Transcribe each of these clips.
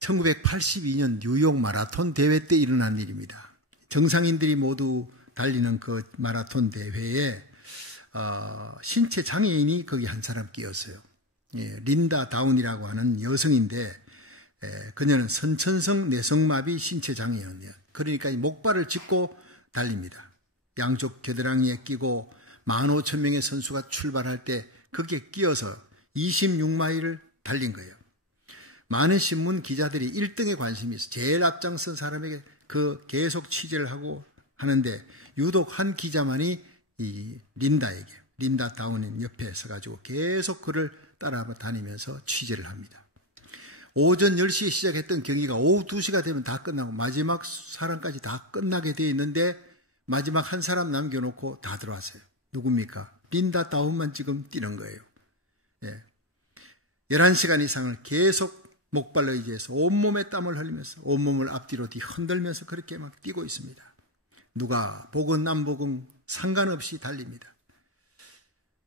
1982년 뉴욕 마라톤 대회 때 일어난 일입니다. 정상인들이 모두 달리는 그 마라톤 대회에 신체 장애인이 거기 한 사람 끼었어요. 린다 다운이라고 하는 여성인데 그녀는 선천성 내성마비 신체 장애인이에요. 그러니까 목발을 짚고 달립니다. 양쪽 겨드랑이에 끼고 15,000명의 선수가 출발할 때 거기에 끼어서 26마일을 달린 거예요. 많은 신문 기자들이 1등에 관심이 있어 제일 앞장선 사람에게 계속 취재를 하고 하는데 유독 한 기자만이 이 린다 다운인 옆에 서가지고 계속 그를 따라다니면서 취재를 합니다. 오전 10시에 시작했던 경기가 오후 2시가 되면 다 끝나고 마지막 사람까지 다 끝나게 되어 있는데 마지막 한 사람 남겨놓고 다 들어왔어요. 누굽니까? 린다 다운만 지금 뛰는 거예요. 11시간 이상을 계속 목발로 의지해서 온몸에 땀을 흘리면서 온몸을 앞뒤로 흔들면서 그렇게 막 뛰고 있습니다. 누가 보건 안 보건 상관없이 달립니다.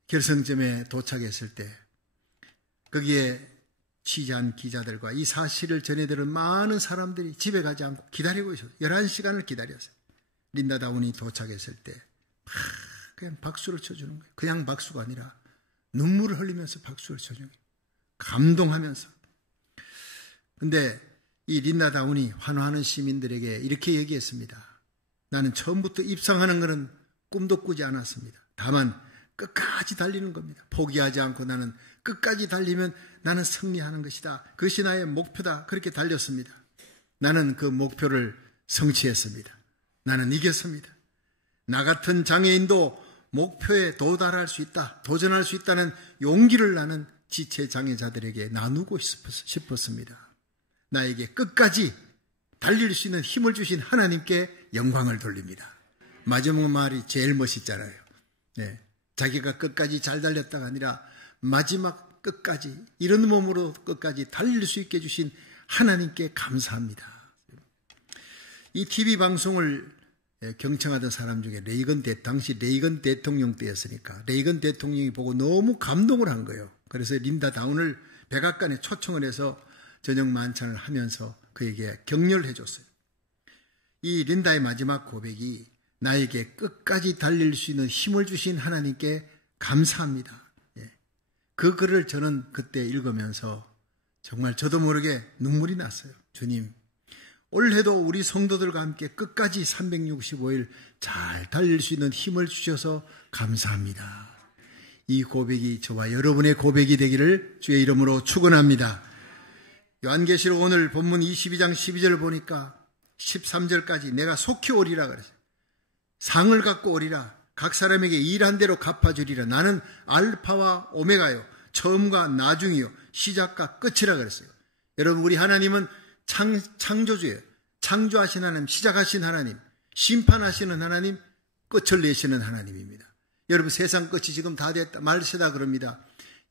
결승점에 도착했을 때 거기에 취재한 기자들과 이 사실을 전해들은 많은 사람들이 집에 가지 않고 기다리고 있었어요. 11시간을 기다렸어요. 린다 다운이 도착했을 때 그냥 박수를 쳐주는 거예요. 그냥 박수가 아니라 눈물을 흘리면서 박수를 쳐주는 거예요. 감동하면서. 근데 이 린다 다운이 환호하는 시민들에게 이렇게 얘기했습니다. 나는 처음부터 입상하는 것은 꿈도 꾸지 않았습니다. 다만 끝까지 달리는 겁니다. 포기하지 않고 나는 끝까지 달리면 나는 승리하는 것이다. 그것이 나의 목표다. 그렇게 달렸습니다. 나는 그 목표를 성취했습니다. 나는 이겼습니다. 나 같은 장애인도 목표에 도달할 수 있다. 도전할 수 있다는 용기를 나는 지체 장애자들에게 나누고 싶었습니다. 나에게 끝까지 달릴 수 있는 힘을 주신 하나님께 영광을 돌립니다. 마지막 말이 제일 멋있잖아요. 자기가 끝까지 잘 달렸다가 아니라 마지막 끝까지 이런 몸으로 끝까지 달릴 수 있게 해주신 하나님께 감사합니다. 이 TV 방송을 경청하던 사람 중에 당시 레이건 대통령 때였으니까 레이건 대통령이 보고 너무 감동을 한 거예요. 그래서 린다 다운을 백악관에 초청을 해서 저녁 만찬을 하면서 그에게 격려를 해줬어요. 이 린다의 마지막 고백이 나에게 끝까지 달릴 수 있는 힘을 주신 하나님께 감사합니다. 그 글을 저는 그때 읽으면서 정말 저도 모르게 눈물이 났어요. 주님, 올해도 우리 성도들과 함께 끝까지 365일 잘 달릴 수 있는 힘을 주셔서 감사합니다. 이 고백이 저와 여러분의 고백이 되기를 주의 이름으로 축원합니다. 요한계시록 오늘 본문 22장 12절을 보니까 13절까지 내가 속히 오리라 그랬어요. 상을 갖고 오리라. 각 사람에게 일한 대로 갚아주리라. 나는 알파와 오메가요. 처음과 나중이요. 시작과 끝이라 그랬어요. 여러분, 우리 하나님은 창조주예요. 창조하신 하나님, 시작하신 하나님, 심판하시는 하나님, 끝을 내시는 하나님입니다. 여러분, 세상 끝이 지금 다 됐다, 말세다 그럽니다.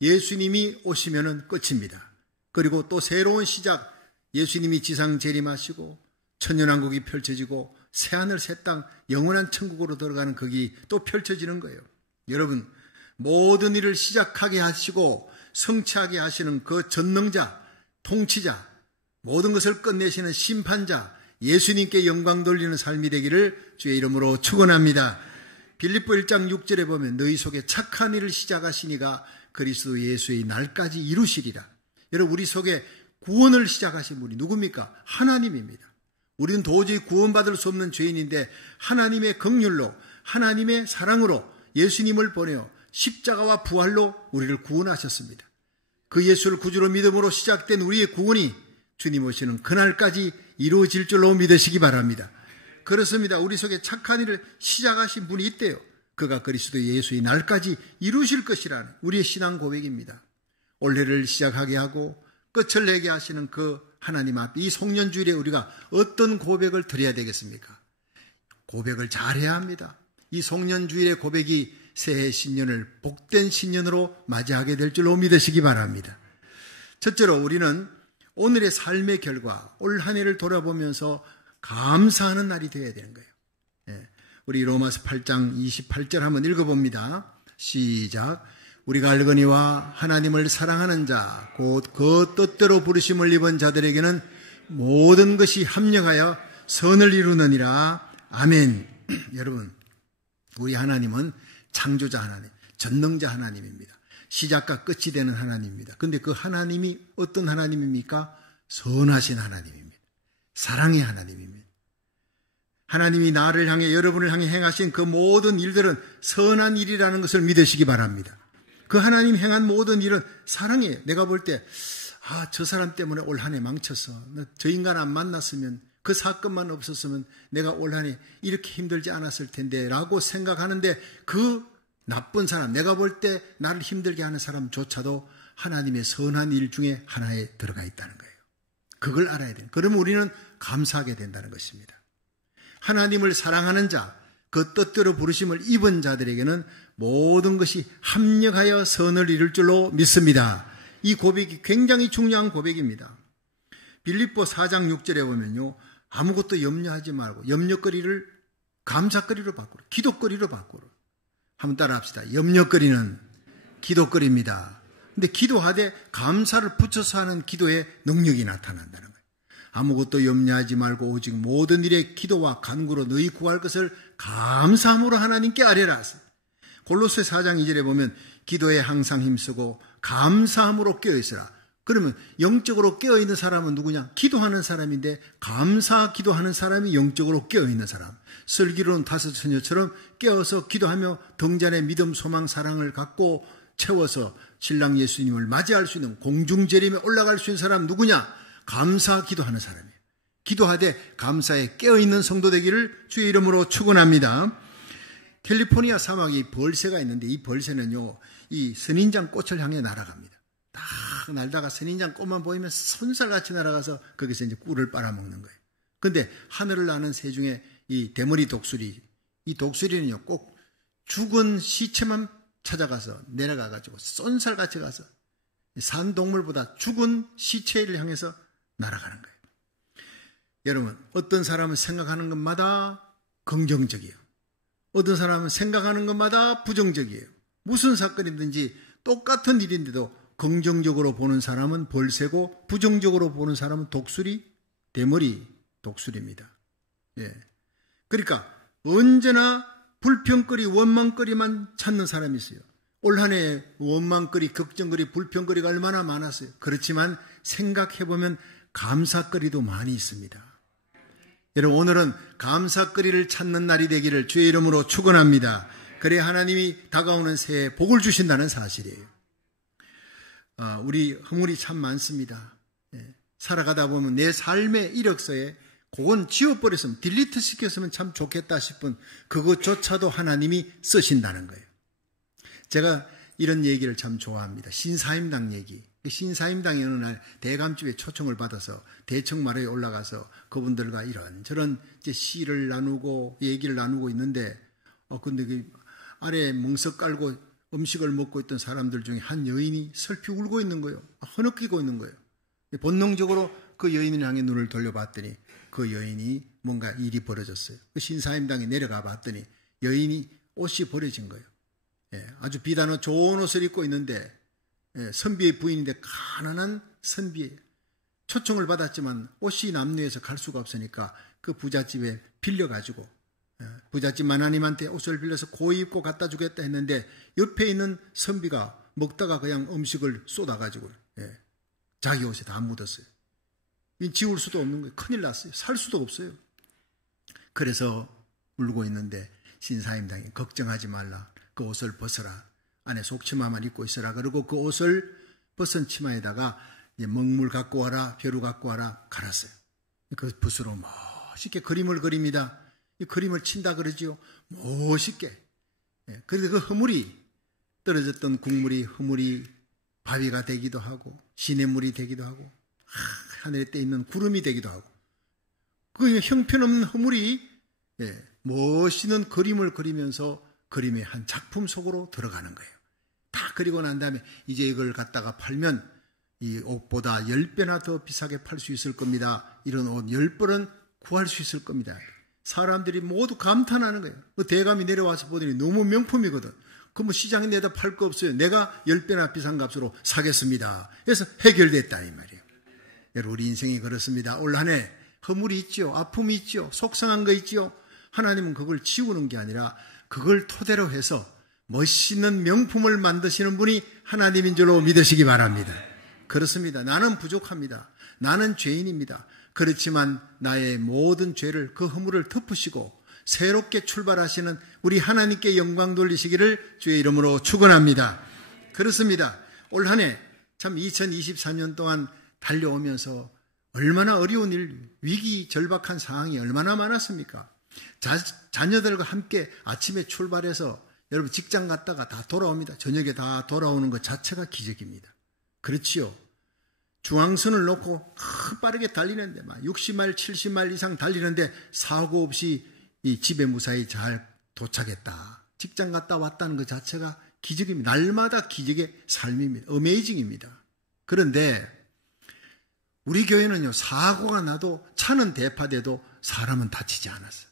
예수님이 오시면은 끝입니다. 그리고 또 새로운 시작, 예수님이 지상 재림하시고 천년왕국이 펼쳐지고 새하늘 새 땅 영원한 천국으로 들어가는 거기 또 펼쳐지는 거예요. 여러분, 모든 일을 시작하게 하시고 성취하게 하시는 그 전능자, 통치자, 모든 것을 끝내시는 심판자, 예수님께 영광 돌리는 삶이 되기를 주의 이름으로 축원합니다. 빌립보 1장 6절에 보면 너희 속에 착한 일을 시작하시니가 그리스도 예수의 날까지 이루시리라. 여러분, 우리 속에 구원을 시작하신 분이 누굽니까? 하나님입니다. 우리는 도저히 구원받을 수 없는 죄인인데 하나님의 긍휼로, 하나님의 사랑으로 예수님을 보내어 십자가와 부활로 우리를 구원하셨습니다. 그 예수를 구주로 믿음으로 시작된 우리의 구원이 주님 오시는 그날까지 이루어질 줄로 믿으시기 바랍니다. 그렇습니다. 우리 속에 착한 일을 시작하신 분이 있대요. 그가 그리스도 예수의 날까지 이루실 것이라는 우리의 신앙 고백입니다. 올해를 시작하게 하고 끝을 내게 하시는 그 하나님 앞에 이 송년주일에 우리가 어떤 고백을 드려야 되겠습니까? 고백을 잘해야 합니다. 이 송년주일의 고백이 새해 신년을 복된 신년으로 맞이하게 될 줄로 믿으시기 바랍니다. 첫째로 우리는 오늘의 삶의 결과, 올 한 해를 돌아보면서 감사하는 날이 되어야 되는 거예요. 우리 로마서 8장 28절 한번 읽어봅니다. 시작. 우리가 알거니와 하나님을 사랑하는 자, 곧 그 뜻대로 부르심을 입은 자들에게는 모든 것이 합력하여 선을 이루느니라. 아멘. 여러분, 우리 하나님은 창조자 하나님, 전능자 하나님입니다. 시작과 끝이 되는 하나님입니다. 그런데 그 하나님이 어떤 하나님입니까? 선하신 하나님입니다. 사랑의 하나님입니다. 하나님이 나를 향해, 여러분을 향해 행하신 그 모든 일들은 선한 일이라는 것을 믿으시기 바랍니다. 그 하나님 행한 모든 일은 사랑이에요. 내가 볼 때 저 사람 때문에 올 한 해 망쳤어. 저 인간 안 만났으면, 그 사건만 없었으면 내가 올 한 해 이렇게 힘들지 않았을 텐데 라고 생각하는데, 그 나쁜 사람, 내가 볼 때 나를 힘들게 하는 사람조차도 하나님의 선한 일 중에 하나에 들어가 있다는 거예요. 그걸 알아야 돼요. 그러면 우리는 감사하게 된다는 것입니다. 하나님을 사랑하는 자, 그 뜻대로 부르심을 입은 자들에게는 모든 것이 합력하여 선을 이룰 줄로 믿습니다. 이 고백이 굉장히 중요한 고백입니다. 빌립보 4장 6절에 보면요, 아무것도 염려하지 말고 염려거리를 감사거리로 바꾸라, 기도거리로 바꾸라. 한번 따라 합시다. 염려거리는 기도거리입니다. 근데 기도하되 감사를 붙여서 하는 기도의 능력이 나타난다는 거예요. 아무것도 염려하지 말고 오직 모든 일에 기도와 간구로 너희 구할 것을 감사함으로 하나님께 아뢰라. 골로새 4장 2절에 보면 기도에 항상 힘쓰고 감사함으로 깨어있으라. 그러면 영적으로 깨어있는 사람은 누구냐? 기도하는 사람인데, 감사 기도하는 사람이 영적으로 깨어있는 사람. 슬기로운 다섯 처녀처럼 깨어서 기도하며 등잔에 믿음, 소망, 사랑을 갖고 채워서 신랑 예수님을 맞이할 수 있는 공중재림에 올라갈 수 있는 사람 누구냐? 감사 기도하는 사람이에요. 기도하되 감사에 깨어있는 성도 되기를 주의 이름으로 축원합니다. 캘리포니아 사막에 벌새가 있는데, 이 벌새는요, 이 선인장 꽃을 향해 날아갑니다. 딱 날다가 선인장 꽃만 보이면 손살같이 날아가서 거기서 이제 꿀을 빨아먹는 거예요. 근데 하늘을 나는 새 중에 이 대머리 독수리, 이 독수리는요, 꼭 죽은 시체만 찾아가서 내려가가지고 쏜살같이 가서 산 동물보다 죽은 시체를 향해서 날아가는 거예요. 여러분, 어떤 사람은 생각하는 것마다 긍정적이에요. 어떤 사람은 생각하는 것마다 부정적이에요. 무슨 사건이든지 똑같은 일인데도 긍정적으로 보는 사람은 벌새고, 부정적으로 보는 사람은 독수리, 대머리 독수리입니다. 예. 그러니까 언제나 불평거리, 원망거리만 찾는 사람이 있어요. 올 한 해 원망거리, 걱정거리, 불평거리가 얼마나 많았어요. 그렇지만 생각해보면 감사거리도 많이 있습니다. 여러분, 오늘은 감사거리를 찾는 날이 되기를 주의 이름으로 축원합니다. 그래야 하나님이 다가오는 새해 복을 주신다는 사실이에요. 우리 허물이 참 많습니다. 살아가다 보면 내 삶의 이력서에 그건 지워버렸으면, 딜리트 시켰으면 참 좋겠다 싶은 그것조차도 하나님이 쓰신다는 거예요. 제가 이런 얘기를 참 좋아합니다. 신사임당 얘기. 신사임당이 어느 날 대감집에 초청을 받아서 대청마루에 올라가서 그분들과 이런저런 시를 나누고 얘기를 나누고 있는데, 근데 그 아래에 멍석 깔고 음식을 먹고 있던 사람들 중에 한 여인이 슬피 울고 있는 거예요. 흐느끼고 있는 거예요. 본능적으로 그 여인을 향해 눈을 돌려봤더니 그 여인이 뭔가 일이 벌어졌어요. 그 신사임당에 내려가 봤더니 여인이 옷이 버려진 거예요. 아주 비단의 좋은 옷을 입고 있는데, 선비의 부인인데 가난한 선비예요. 초청을 받았지만 옷이 남루해서 갈 수가 없으니까 그 부잣집에 빌려가지고, 부잣집 마나님한테 옷을 빌려서 고이 입고 갖다 주겠다 했는데, 옆에 있는 선비가 먹다가 그냥 음식을 쏟아가지고 자기 옷에 다 묻었어요. 지울 수도 없는 거예요. 큰일 났어요. 살 수도 없어요. 그래서 울고 있는데 신사임당이 걱정하지 말라. 그 옷을 벗어라. 안에 속치마만 입고 있어라. 그리고 그 옷을 벗은 치마에다가 이제 먹물 갖고 와라, 벼루 갖고 와라 갈았어요. 그 붓으로 멋있게 그림을 그립니다. 이 그림을 친다 그러지요. 멋있게. 그래서 그 허물이, 떨어졌던 국물이 허물이 바위가 되기도 하고, 시냇물이 되기도 하고, 하늘에 떠 있는 구름이 되기도 하고, 그 형편없는 허물이 멋있는 그림을 그리면서 그림의 한 작품 속으로 들어가는 거예요. 다 그리고 난 다음에 이제 이걸 갖다가 팔면 이 옷보다 10배나 더 비싸게 팔 수 있을 겁니다. 이런 옷 10벌은 구할 수 있을 겁니다. 사람들이 모두 감탄하는 거예요. 그 대감이 내려와서 보더니 너무 명품이거든. 그 뭐 시장에 내다 팔 거 없어요. 내가 10배나 비싼 값으로 사겠습니다. 그래서 해결됐다 이 말이에요. 여러분, 우리 인생이 그렇습니다. 올 한 해 허물이 있죠. 아픔이 있죠. 속상한 거 있죠. 하나님은 그걸 지우는 게 아니라 그걸 토대로 해서 멋있는 명품을 만드시는 분이 하나님인 줄로 믿으시기 바랍니다. 그렇습니다. 나는 부족합니다. 나는 죄인입니다. 그렇지만 나의 모든 죄를, 그 허물을 덮으시고 새롭게 출발하시는 우리 하나님께 영광 돌리시기를 주의 이름으로 축원합니다. 그렇습니다. 올 한 해 참 2024년 동안 달려오면서 얼마나 어려운 일, 위기 절박한 상황이 얼마나 많았습니까? 자녀들과 함께 아침에 출발해서 여러분 직장 갔다가 다 돌아옵니다. 저녁에 다 돌아오는 것 자체가 기적입니다. 그렇지요. 중앙선을 놓고 빠르게 달리는데 막 60마일, 70마일 이상 달리는데 사고 없이 이 집에 무사히 잘 도착했다. 직장 갔다 왔다는 것 자체가 기적입니다. 날마다 기적의 삶입니다. 어메이징입니다. 그런데 우리 교회는요, 사고가 나도 차는 대파돼도 사람은 다치지 않았어요.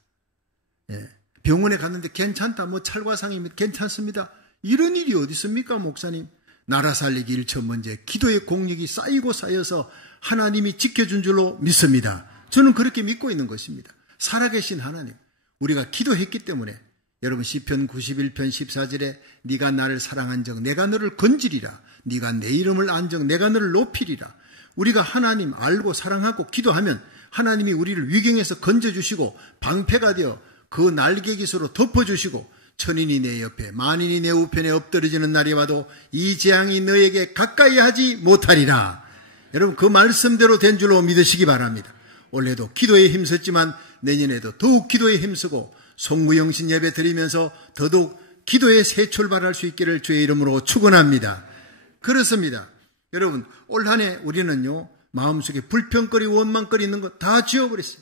예. 병원에 갔는데 괜찮다, 뭐 찰과상이면 괜찮습니다. 이런 일이 어디 있습니까, 목사님? 나라 살리기 일천번째, 기도의 공력이 쌓이고 쌓여서 하나님이 지켜준 줄로 믿습니다. 저는 그렇게 믿고 있는 것입니다. 살아계신 하나님, 우리가 기도했기 때문에 여러분 시편 91편 14절에 네가 나를 사랑한 적 내가 너를 건지리라. 네가 내 이름을 안 적 내가 너를 높이리라. 우리가 하나님 알고 사랑하고 기도하면 하나님이 우리를 위경에서 건져주시고 방패가 되어 그 날개 깃으로 덮어주시고 천인이 내 옆에 만인이 내 우편에 엎드러지는 날이 와도 이 재앙이 너에게 가까이 하지 못하리라. 여러분 그 말씀대로 된 줄로 믿으시기 바랍니다. 올해도 기도에 힘썼지만 내년에도 더욱 기도에 힘쓰고 송무영신 예배 드리면서 더더욱 기도에 새 출발할 수 있기를 주의 이름으로 축원합니다. 그렇습니다. 여러분 올 한 해 우리는요 마음속에 불평거리 원망거리 있는 거 다 지워버렸어요.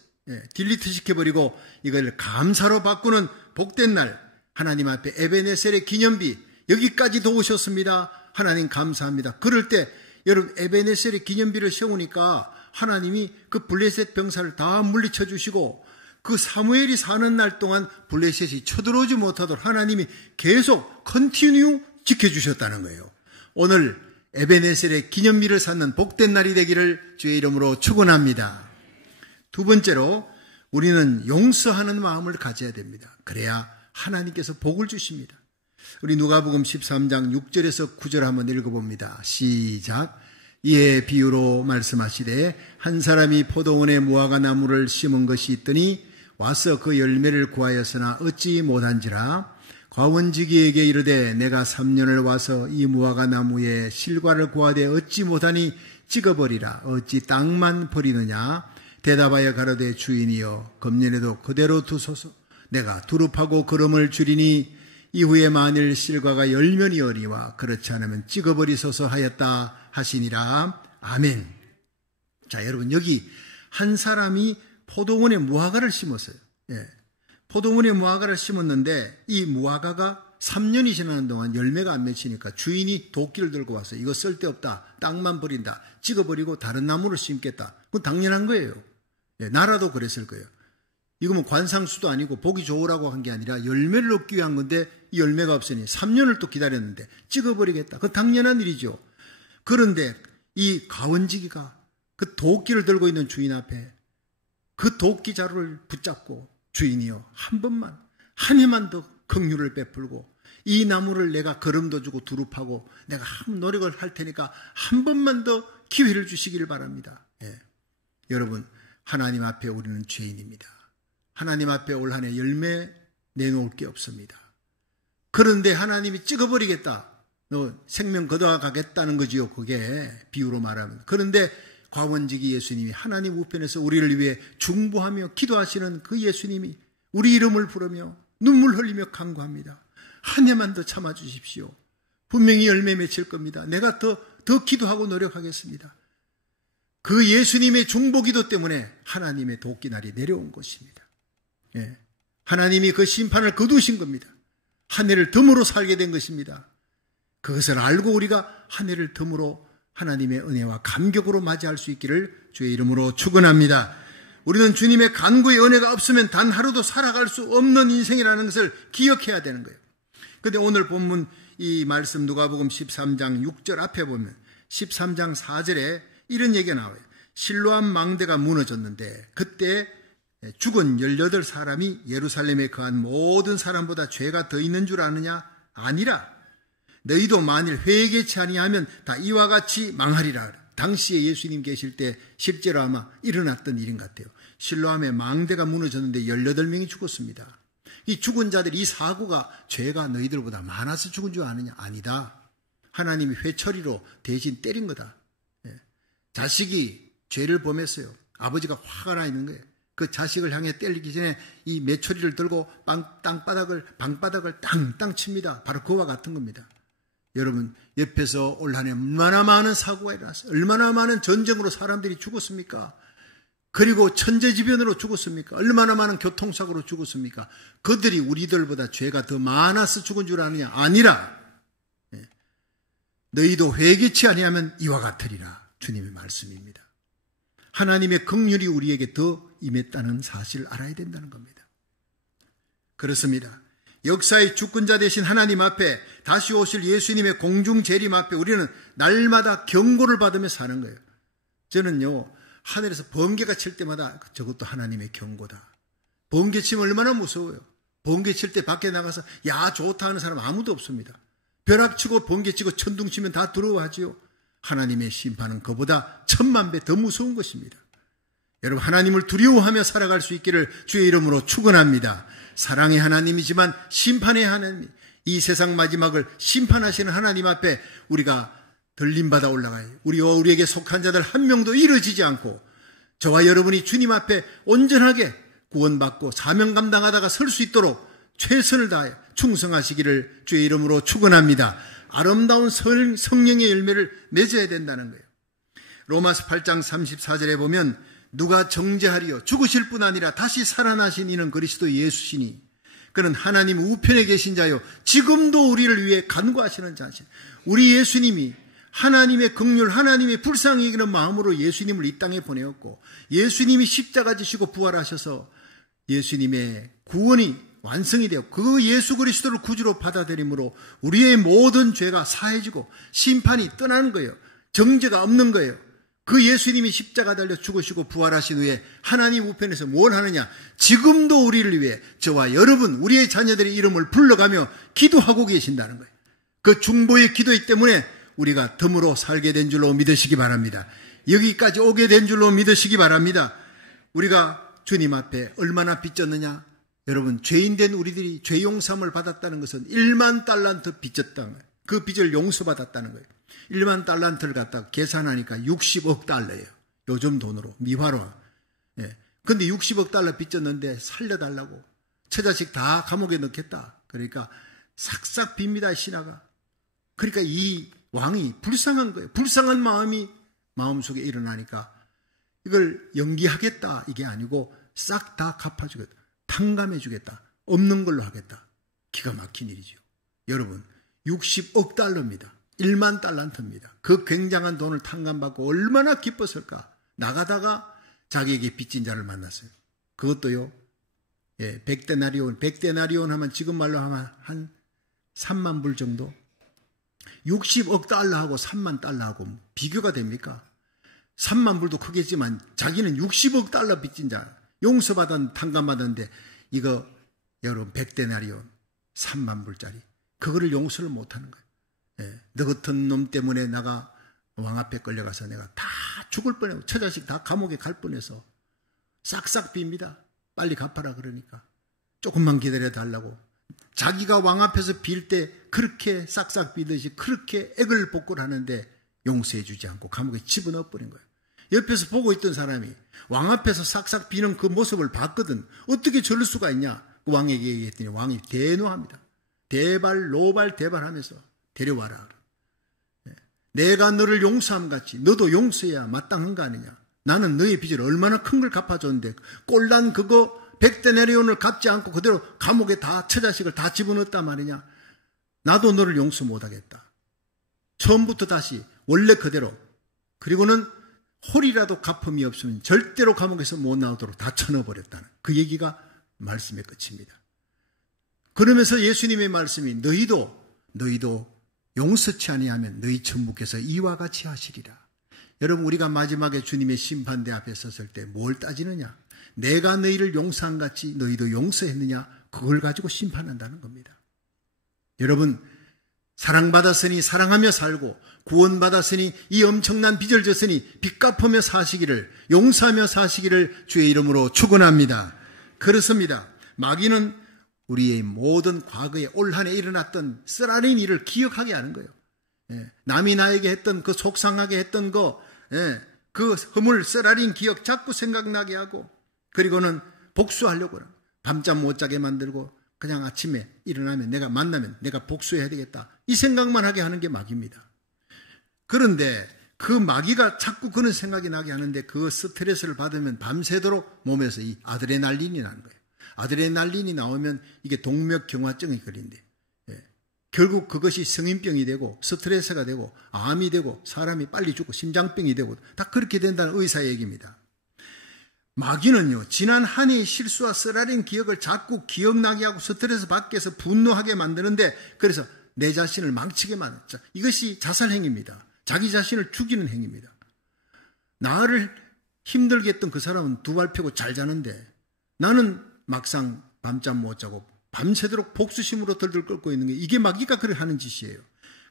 딜리트 시켜버리고 이걸 감사로 바꾸는 복된 날, 하나님 앞에 에베네셀의 기념비 여기까지도 오셨습니다. 하나님 감사합니다. 그럴 때 여러분 에베네셀의 기념비를 세우니까 하나님이 그 블레셋 병사를 다 물리쳐 주시고 그 사무엘이 사는 날 동안 블레셋이 쳐들어오지 못하도록 하나님이 계속 컨티뉴 지켜주셨다는 거예요. 오늘 에베네셀의 기념비를 쌓는 복된 날이 되기를 주의 이름으로 축원합니다. 두 번째로 우리는 용서하는 마음을 가져야 됩니다. 그래야 하나님께서 복을 주십니다. 우리 누가복음 13장 6절에서 9절 한번 읽어봅니다. 시작. 이에 비유로 말씀하시되 한 사람이 포도원에 무화과 나무를 심은 것이 있더니 와서 그 열매를 구하였으나 얻지 못한지라. 과원지기에게 이르되 내가 3년을 와서 이 무화과 나무에 실과를 구하되 얻지 못하니 찍어버리라. 어찌 땅만 버리느냐. 대답하여 가로되 주인이여 금년에도 그대로 두소서. 내가 두릅하고 거름을 줄이니 이후에 만일 실과가 열면이오니와 그렇지 않으면 찍어버리소서 하였다 하시니라. 아멘. 자, 여러분 여기 한 사람이 포도원에 무화과를 심었어요. 포도원에 무화과를 심었는데 이 무화과가 3년이 지나는 동안 열매가 안 맺히니까 주인이 도끼를 들고 와서 이거 쓸데없다. 땅만 버린다. 찍어버리고 다른 나무를 심겠다. 그건 당연한 거예요. 나라도 그랬을 거예요. 이거 뭐 관상수도 아니고 보기 좋으라고 한 게 아니라 열매를 얻기 위한 건데 이 열매가 없으니 3년을 또 기다렸는데 찍어버리겠다. 그건 당연한 일이죠. 그런데 이 가원지기가 그 도끼를 들고 있는 주인 앞에 그 도끼 자루를 붙잡고 주인이여 한 번만 한 해만 더 긍휼을 베풀고 이 나무를 내가 거름도 주고 두릅하고 내가 한 노력을 할 테니까 한 번만 더 기회를 주시기를 바랍니다. 여러분 하나님 앞에 우리는 죄인입니다. 하나님 앞에 올 한 해 열매 내놓을 게 없습니다. 그런데 하나님이 찍어버리겠다. 너 생명 걷어가겠다는 거지요. 그게 비유로 말하면. 그런데 과원지기 예수님이 하나님 우편에서 우리를 위해 중보하며 기도하시는 그 예수님이 우리 이름을 부르며 눈물 흘리며 간구합니다. 한 해만 더 참아주십시오. 분명히 열매 맺힐 겁니다. 내가 더 기도하고 노력하겠습니다. 그 예수님의 중보기도 때문에 하나님의 도끼날이 내려온 것입니다. 하나님이 그 심판을 거두신 겁니다. 한 해를 덤으로 살게 된 것입니다. 그것을 알고 우리가 한 해를 덤으로 하나님의 은혜와 감격으로 맞이할 수 있기를 주의 이름으로 축원합니다. 우리는 주님의 간구의 은혜가 없으면 단 하루도 살아갈 수 없는 인생이라는 것을 기억해야 되는 거예요. 그런데 오늘 본문 이 말씀 누가복음 13장 6절 앞에 보면 13장 4절에 이런 얘기가 나와요. 실로암 망대가 무너졌는데 그때 죽은 18사람이 예루살렘에 거한 모든 사람보다 죄가 더 있는 줄 아느냐? 아니라 너희도 만일 회개치 아니하면 다 이와 같이 망하리라. 당시에 예수님 계실 때 실제로 아마 일어났던 일인 것 같아요. 실로암에 망대가 무너졌는데 18명이 죽었습니다. 이 죽은 자들, 이 사고가 죄가 너희들보다 많아서 죽은 줄 아느냐? 아니다. 하나님이 회초리로 대신 때린 거다. 자식이 죄를 범했어요. 아버지가 화가 나 있는 거예요. 그 자식을 향해 때리기 전에 이 메초리를 들고 방바닥을 땅땅 칩니다. 바로 그와 같은 겁니다. 여러분, 옆에서 올 한 해 얼마나 많은 사고가 일어났어요. 얼마나 많은 전쟁으로 사람들이 죽었습니까? 그리고 천재지변으로 죽었습니까? 얼마나 많은 교통사고로 죽었습니까? 그들이 우리들보다 죄가 더 많아서 죽은 줄 아느냐? 아니라 너희도 회개치 아니하면 이와 같으리라. 주님의 말씀입니다. 하나님의 긍휼이 우리에게 더 임했다는 사실을 알아야 된다는 겁니다. 그렇습니다. 역사의 주권자 되신 하나님 앞에, 다시 오실 예수님의 공중 재림 앞에 우리는 날마다 경고를 받으며 사는 거예요. 저는요, 하늘에서 번개가 칠 때마다 저것도 하나님의 경고다. 번개 치면 얼마나 무서워요. 번개 칠 때 밖에 나가서 야 좋다 하는 사람 아무도 없습니다. 벼락 치고 번개 치고 천둥 치면 다 두려워하지요. 하나님의 심판은 그보다 1000만 배 더 무서운 것입니다. 여러분, 하나님을 두려워하며 살아갈 수 있기를 주의 이름으로 축원합니다. 사랑의 하나님이지만 심판의 하나님, 이 세상 마지막을 심판하시는 하나님 앞에 우리가 들림받아 올라가요. 우리에게 속한 자들 한 명도 이루어지지 않고 저와 여러분이 주님 앞에 온전하게 구원받고 사명 감당하다가 설 수 있도록 최선을 다하여 충성하시기를 주의 이름으로 축원합니다. 아름다운 성령의 열매를 맺어야 된다는 거예요. 로마서 8장 34절에 보면 누가 정죄하리요? 죽으실 뿐 아니라 다시 살아나신 이는 그리스도 예수시니 그는 하나님 우편에 계신 자요 지금도 우리를 위해 간구하시는 자신. 우리 예수님이 하나님의 긍휼, 하나님의 불쌍히 여기는 마음으로 예수님을 이 땅에 보내었고 예수님이 십자가 지시고 부활하셔서 예수님의 구원이 완성이 되어 그 예수 그리스도를 구주로 받아들임으로 우리의 모든 죄가 사해지고 심판이 떠나는 거예요. 정죄가 없는 거예요. 그 예수님이 십자가 달려 죽으시고 부활하신 후에 하나님 우편에서 뭘 하느냐? 지금도 우리를 위해 저와 여러분, 우리의 자녀들의 이름을 불러가며 기도하고 계신다는 거예요. 그 중보의 기도이기 때문에 우리가 덤으로 살게 된 줄로 믿으시기 바랍니다. 여기까지 오게 된 줄로 믿으시기 바랍니다. 우리가 주님 앞에 얼마나 빚졌느냐? 여러분, 죄인된 우리들이 죄 용서함을 받았다는 것은 1만 달란트 빚졌다는 거예요. 그 빚을 용서받았다는 거예요. 1만 달란트를 갖다가 계산하니까 60억 달러예요. 요즘 돈으로, 미화로. 근데 60억 달러 빚졌는데 살려달라고. 처자식 다 감옥에 넣겠다. 그러니까 싹싹 빕니다, 신하가. 그러니까 이 왕이 불쌍한 거예요. 불쌍한 마음이 마음속에 일어나니까 이걸 연기하겠다 이게 아니고 싹 다 갚아주겠다. 탕감해주겠다. 없는 걸로 하겠다. 기가 막힌 일이죠. 여러분, 60억 달러입니다. 1만 달란트입니다. 그 굉장한 돈을 탕감받고 얼마나 기뻤을까. 나가다가 자기에게 빚진 자를 만났어요. 그것도요, 100데나리온 하면 지금 말로 하면 한 3만 불 정도? 60억 달러하고 3만 달러하고 비교가 됩니까? 3만 불도 크겠지만 자기는 60억 달러 빚진 자, 용서받은 탕감받았는데 이거 여러분 100데나리온 3만 불짜리 그거를 용서를 못하는 거예요. 너 같은 놈 때문에 내가 왕 앞에 끌려가서 내가 다 죽을 뻔하고 처자식 다 감옥에 갈 뻔해서 싹싹 빕니다. 빨리 갚아라 그러니까 조금만 기다려 달라고. 자기가 왕 앞에서 빌 때 그렇게 싹싹 비듯이 그렇게 액을 복구를 하는데 용서해 주지 않고 감옥에 집어넣어 버린 거예요. 옆에서 보고 있던 사람이 왕 앞에서 싹싹 비는 그 모습을 봤거든. 어떻게 저럴 수가 있냐? 그 왕에게 얘기했더니 왕이 대노합니다. 노발대발하면서 데려와라. 내가 너를 용서함 같이 너도 용서해야 마땅한 거 아니냐? 나는 너의 빚을 얼마나 큰 걸 갚아줬는데 꼴난 그거 100데나리온을 갚지 않고 그대로 감옥에 다 처자식을 다 집어넣었단 말이냐? 나도 너를 용서 못하겠다. 처음부터 다시 원래 그대로. 그리고는 홀이라도 갚음이 없으면 절대로 감옥에서 못 나오도록 다 쳐넣어버렸다는 그 얘기가 말씀의 끝입니다. 그러면서 예수님의 말씀이 너희도 용서치 아니하면 너희 천부께서 이와 같이 하시리라. 여러분, 우리가 마지막에 주님의 심판대 앞에 섰을 때 뭘 따지느냐? 내가 너희를 용서한 같이 너희도 용서했느냐? 그걸 가지고 심판한다는 겁니다. 여러분, 사랑받았으니 사랑하며 살고 구원받았으니 이 엄청난 빚을 졌으니 빚 갚으며 사시기를, 용서하며 사시기를 주의 이름으로 축원합니다. 그렇습니다. 마귀는 우리의 모든 과거에 올 한 해 일어났던 쓰라린 일을 기억하게 하는 거예요. 남이 나에게 했던 그 속상하게 했던 그 허물 쓰라린 기억 자꾸 생각나게 하고, 그리고는 복수하려고 합니다. 밤잠 못 자게 만들고 그냥 아침에 일어나면 내가 만나면 내가 복수해야 되겠다, 이 생각만 하게 하는 게 마귀입니다. 그런데 그 마귀가 자꾸 그런 생각이 나게 하는데 그 스트레스를 받으면 밤새도록 몸에서 이 아드레날린이 나는 거예요. 아드레날린이 나오면 이게 동맥경화증이 걸린대. 결국 그것이 성인병이 되고 스트레스가 되고 암이 되고 사람이 빨리 죽고 심장병이 되고 다 그렇게 된다는 의사의 얘기입니다. 마귀는요, 지난 한 해의 실수와 쓰라린 기억을 자꾸 기억나게 하고 스트레스 받게 해서 분노하게 만드는데, 그래서 내 자신을 망치게 만든다. 이것이 자살 행위입니다. 자기 자신을 죽이는 행위입니다. 나를 힘들게 했던 그 사람은 두 발 펴고 잘 자는데 나는 막상 밤잠 못 자고 밤새도록 복수심으로 덜덜 끓고 있는 게, 이게 마귀가 그렇게 하는 짓이에요.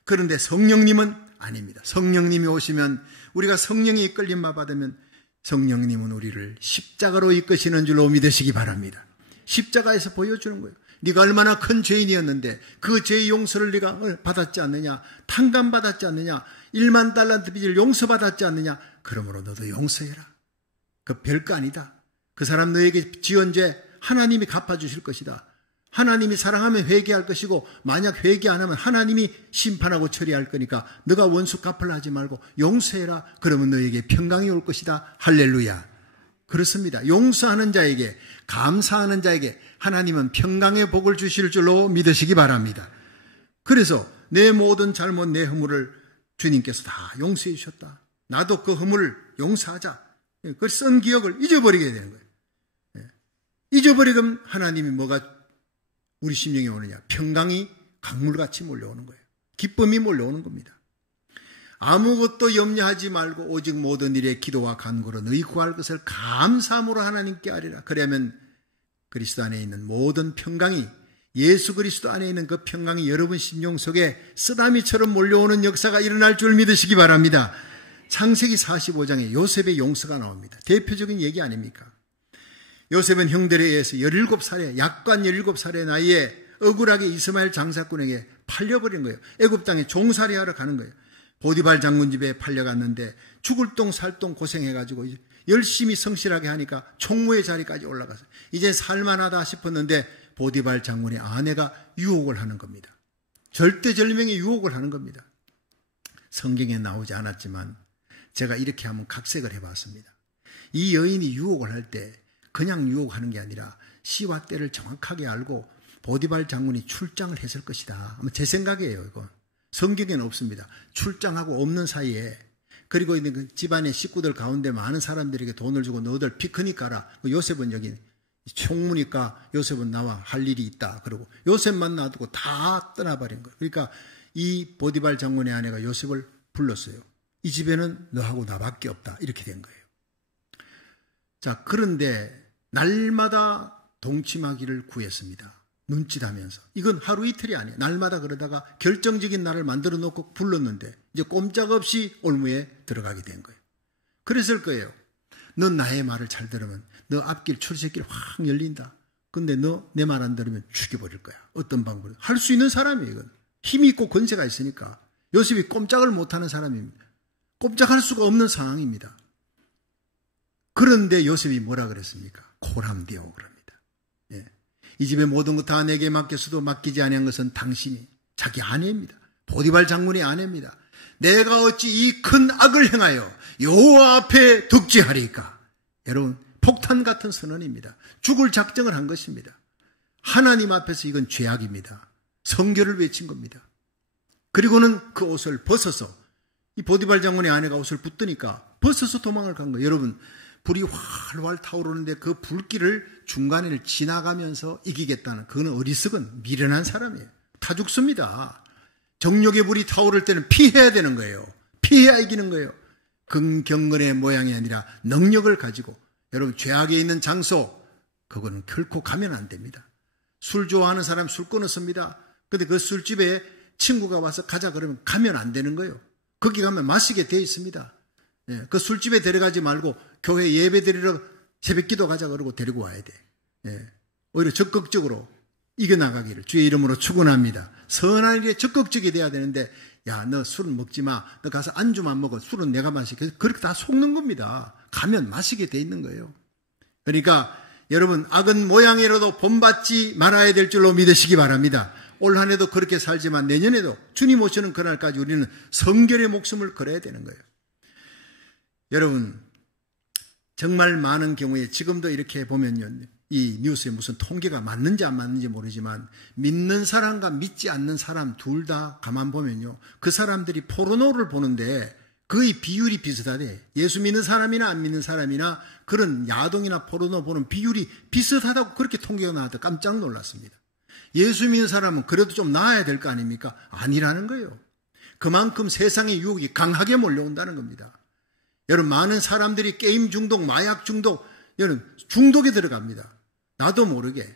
그런데 성령님은 아닙니다. 성령님이 오시면, 우리가 성령의 이끌림만 받으면 성령님은 우리를 십자가로 이끄시는 줄로 믿으시기 바랍니다. 십자가에서 보여주는 거예요. 네가 얼마나 큰 죄인이었는데 그 죄의 용서를 네가 받았지 않느냐, 탕감받았지 않느냐, 1만 달란트 빚을 용서받았지 않느냐, 그러므로 너도 용서해라. 그 별거 아니다. 그 사람 너에게 지은 죄 하나님이 갚아주실 것이다. 하나님이 사랑하면 회개할 것이고, 만약 회개 안 하면 하나님이 심판하고 처리할 거니까 너가 원수 갚으려 하지 말고 용서해라. 그러면 너에게 평강이 올 것이다. 할렐루야. 그렇습니다. 용서하는 자에게, 감사하는 자에게 하나님은 평강의 복을 주실 줄로 믿으시기 바랍니다. 그래서 내 모든 잘못, 내 허물을 주님께서 다 용서해 주셨다. 나도 그 허물을 용서하자. 그 쓴 기억을 잊어버리게 되는 거예요. 잊어버리면 하나님이 뭐가 우리 심령에 오느냐? 평강이 강물같이 몰려오는 거예요. 기쁨이 몰려오는 겁니다. 아무것도 염려하지 말고 오직 모든 일에 기도와 간구로 너희 구할 것을 감사함으로 하나님께 아뢰라. 그러면 그리스도 안에 있는 모든 평강이, 예수 그리스도 안에 있는 그 평강이 여러분 심령 속에 쓰나미처럼 몰려오는 역사가 일어날 줄 믿으시기 바랍니다. 창세기 45장에 요셉의 용서가 나옵니다. 대표적인 얘기 아닙니까? 요셉은 형들에 의해서 17살에, 약관 17살의 나이에 억울하게 이스마엘 장사꾼에게 팔려버린 거예요. 애굽 땅에 종살이하러 가는 거예요. 보디발 장군 집에 팔려갔는데 죽을 똥 살 똥 고생해가지고 열심히 성실하게 하니까 총무의 자리까지 올라가서 이제 살만하다 싶었는데 보디발 장군의 아내가 유혹을 하는 겁니다. 절대절명의 유혹을 하는 겁니다. 성경에 나오지 않았지만 제가 이렇게 한번 각색을 해봤습니다. 이 여인이 유혹을 할 때 그냥 유혹하는 게 아니라 시와 때를 정확하게 알고 보디발 장군이 출장을 했을 것이다. 제 생각이에요. 이거 성경에는 없습니다. 출장하고 없는 사이에, 그리고 그 집안의 식구들 가운데 많은 사람들에게 돈을 주고 너희들 피크닉 가라. 요셉은 여기 총무니까 요셉은 나와 할 일이 있다. 그리고 요셉만 놔두고 다 떠나버린 거예요. 그러니까 이 보디발 장군의 아내가 요셉을 불렀어요. 이 집에는 너하고 나밖에 없다. 이렇게 된 거예요. 자, 그런데 날마다 동침하기를 구했습니다. 눈짓하면서. 이건 하루 이틀이 아니에요. 날마다 그러다가 결정적인 날을 만들어 놓고 불렀는데 이제 꼼짝없이 올무에 들어가게 된 거예요. 그랬을 거예요. 넌 나의 말을 잘 들으면 너 앞길 출세길 확 열린다. 근데 너 내 말 안 들으면 죽여버릴 거야. 어떤 방법으로. 할 수 있는 사람이에요. 이건. 힘이 있고 권세가 있으니까. 요셉이 꼼짝을 못하는 사람입니다. 꼼짝할 수가 없는 상황입니다. 그런데 요셉이 뭐라 그랬습니까? 코람디오 그럽니다. 예. 이 집의 모든 것 다 내게 맡겼어도 맡기지 아니한 것은 당신이, 자기 아내입니다. 보디발 장군의 아내입니다. 내가 어찌 이 큰 악을 행하여 여호와 앞에 득지하리까? 여러분, 폭탄 같은 선언입니다. 죽을 작정을 한 것입니다. 하나님 앞에서 이건 죄악입니다. 성결을 외친 겁니다. 그리고는 그 옷을 벗어서, 이 보디발 장군의 아내가 옷을 붙드니까 벗어서 도망을 간 거예요. 여러분, 불이 활활 타오르는데 그 불길을 중간을 지나가면서 이기겠다는, 그건 어리석은 미련한 사람이에요. 다 죽습니다. 정욕의 불이 타오를 때는 피해야 되는 거예요. 피해야 이기는 거예요. 긍경건의 모양이 아니라 능력을 가지고 여러분 죄악에 있는 장소 그거는 결코 가면 안 됩니다. 술 좋아하는 사람 술 끊었습니다. 근데 그 술집에 친구가 와서 가자 그러면 가면 안 되는 거예요. 거기 가면 마시게 돼 있습니다. 예, 그 술집에 데려가지 말고 교회 예배 드리러 새벽기도 가자 그러고 데리고 와야 돼. 예, 오히려 적극적으로 이겨나가기를 주의 이름으로 축원합니다. 선한 일에 적극적이 돼야 되는데 야, 너 술은 먹지 마. 너 가서 안주만 먹어. 술은 내가 마시게. 그렇게 다 속는 겁니다. 가면 마시게 돼 있는 거예요. 그러니까 여러분 악은 모양이라도 본받지 말아야 될 줄로 믿으시기 바랍니다. 올 한 해도 그렇게 살지만 내년에도 주님 오시는 그날까지 우리는 성결의 목숨을 걸어야 되는 거예요. 여러분 정말 많은 경우에 지금도 이렇게 보면요. 이 뉴스에 무슨 통계가 맞는지 안 맞는지 모르지만 믿는 사람과 믿지 않는 사람 둘 다 가만 보면요. 그 사람들이 포르노를 보는데 거의 비율이 비슷하대. 예수 믿는 사람이나 안 믿는 사람이나 그런 야동이나 포르노 보는 비율이 비슷하다고 그렇게 통계가 나와서 깜짝 놀랐습니다. 예수 믿는 사람은 그래도 좀 나아야 될 거 아닙니까? 아니라는 거예요. 그만큼 세상의 유혹이 강하게 몰려온다는 겁니다. 여러분 많은 사람들이 게임 중독, 마약 중독, 여러분 중독에 들어갑니다. 나도 모르게.